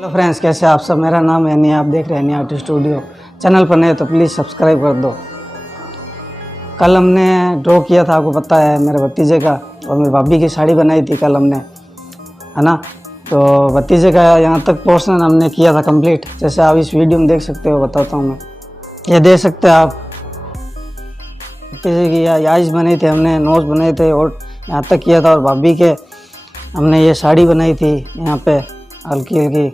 Hello friends, कैसे आप सब। मेरा नाम है नहीं, आप देख रहे हैं नहीं आर्टिस्ट स्टूडियो। चैनल पर नए तो प्लीज़ सब्सक्राइब कर दो। कल हमने ड्रॉ किया था, आपको पता है, मेरे भतीजे का और मेरी भाभी की साड़ी बनाई थी कल हमने, है ना। तो भतीजे का यहाँ तक पोर्शन हमने किया था कंप्लीट, जैसे आप इस वीडियो में देख सकते हो, बताता हूँ मैं। ये देख सकते हैं आप, भतीजे की आइज बनाई थी हमने, नोज़ बनाए थे और यहाँ तक किया था। और भाभी के हमने ये साड़ी बनाई थी यहाँ पे हल्की हल्की,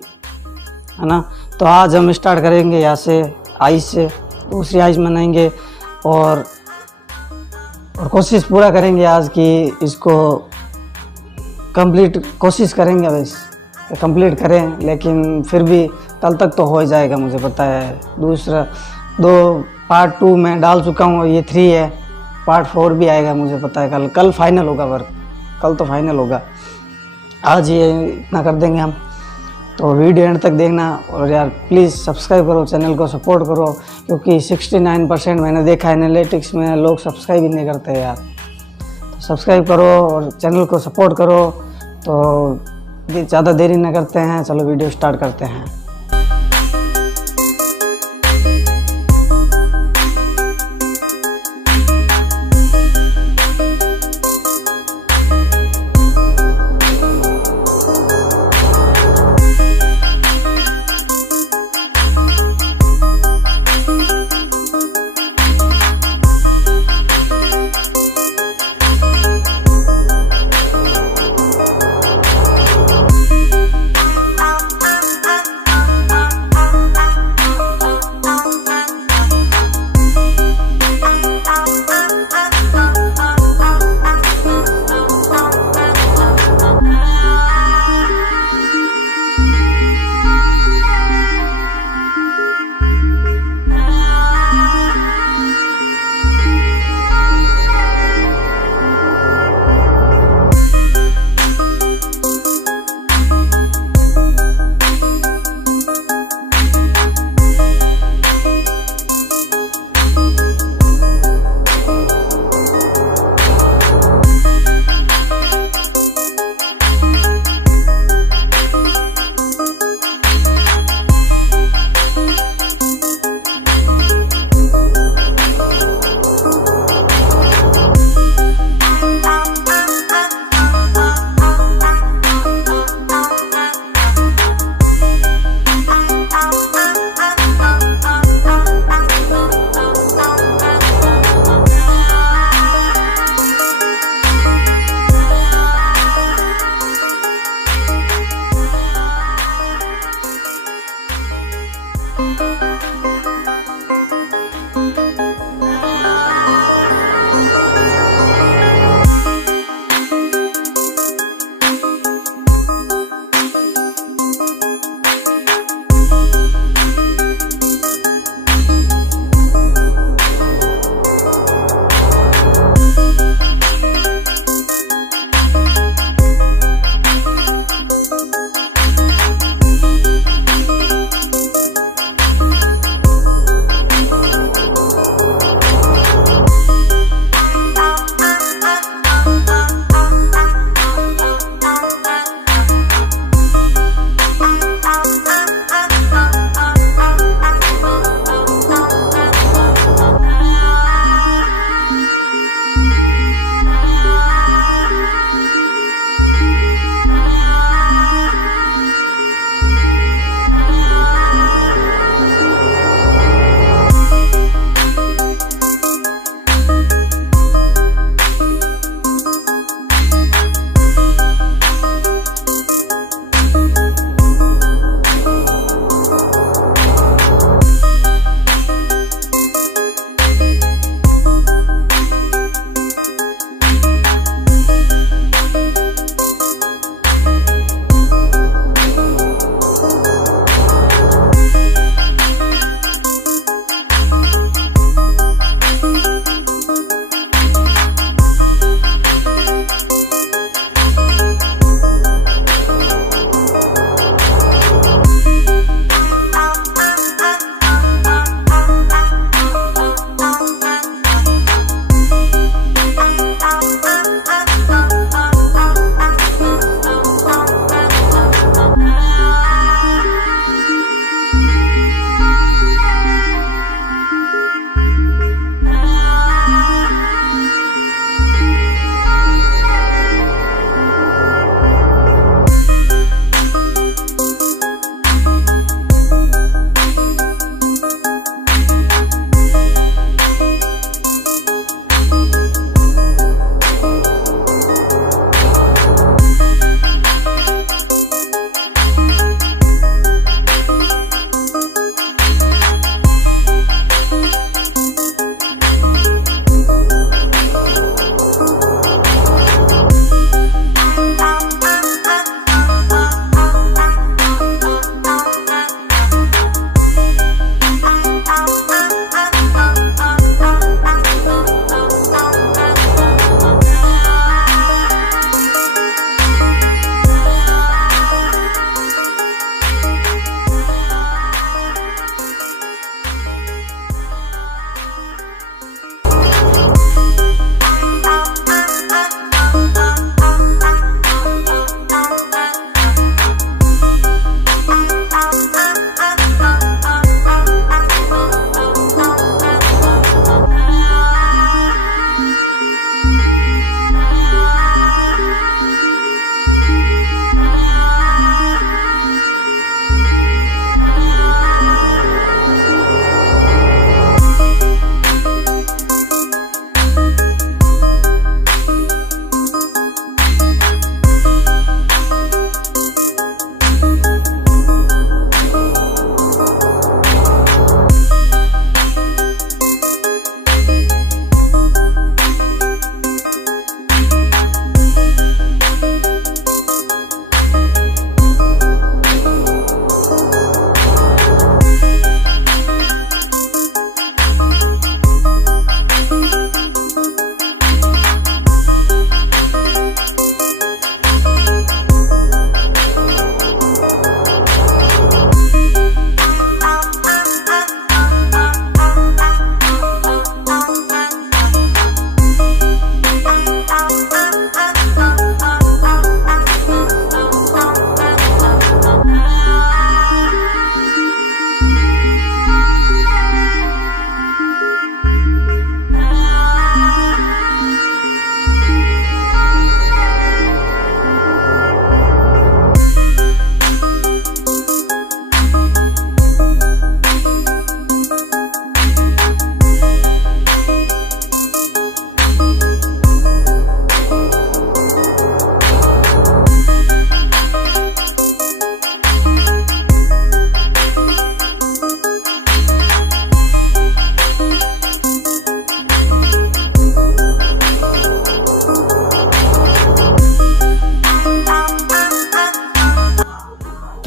है ना। तो आज हम स्टार्ट करेंगे यहाँ से, आइज से दूसरी आइज बनाएंगे और कोशिश पूरा करेंगे आज की इसको कंप्लीट कोशिश करेंगे बस कंप्लीट करें, लेकिन फिर भी कल तक तो हो ही जाएगा, मुझे पता है। दूसरा पार्ट 2 में डाल चुका हूँ, ये 3 है, पार्ट 4 भी आएगा मुझे पता है। कल फाइनल होगा वर्क, कल तो फाइनल होगा। आज ये इतना कर देंगे हम, तो वीडियो एंड तक देखना। और यार प्लीज़ सब्सक्राइब करो, चैनल को सपोर्ट करो, क्योंकि 69% मैंने देखा एनालिटिक्स में लोग सब्सक्राइब ही नहीं करते यार। तो सब्सक्राइब करो और चैनल को सपोर्ट करो। तो ज़्यादा देरी न करते हैं, चलो वीडियो स्टार्ट करते हैं।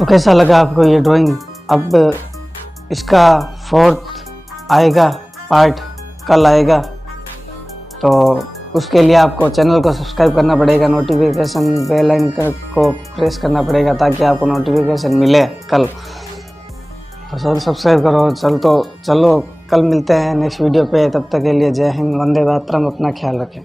तो कैसा लगा आपको ये ड्राइंग? अब इसका 4th आएगा पार्ट, कल आएगा। तो उसके लिए आपको चैनल को सब्सक्राइब करना पड़ेगा, नोटिफिकेशन बेल आइकन को प्रेस करना पड़ेगा ताकि आपको नोटिफिकेशन मिले कल। तो सर सब्सक्राइब करो। चलो कल मिलते हैं नेक्स्ट वीडियो पे। तब तक के लिए जय हिंद, वंदे मातरम, अपना ख्याल रखें।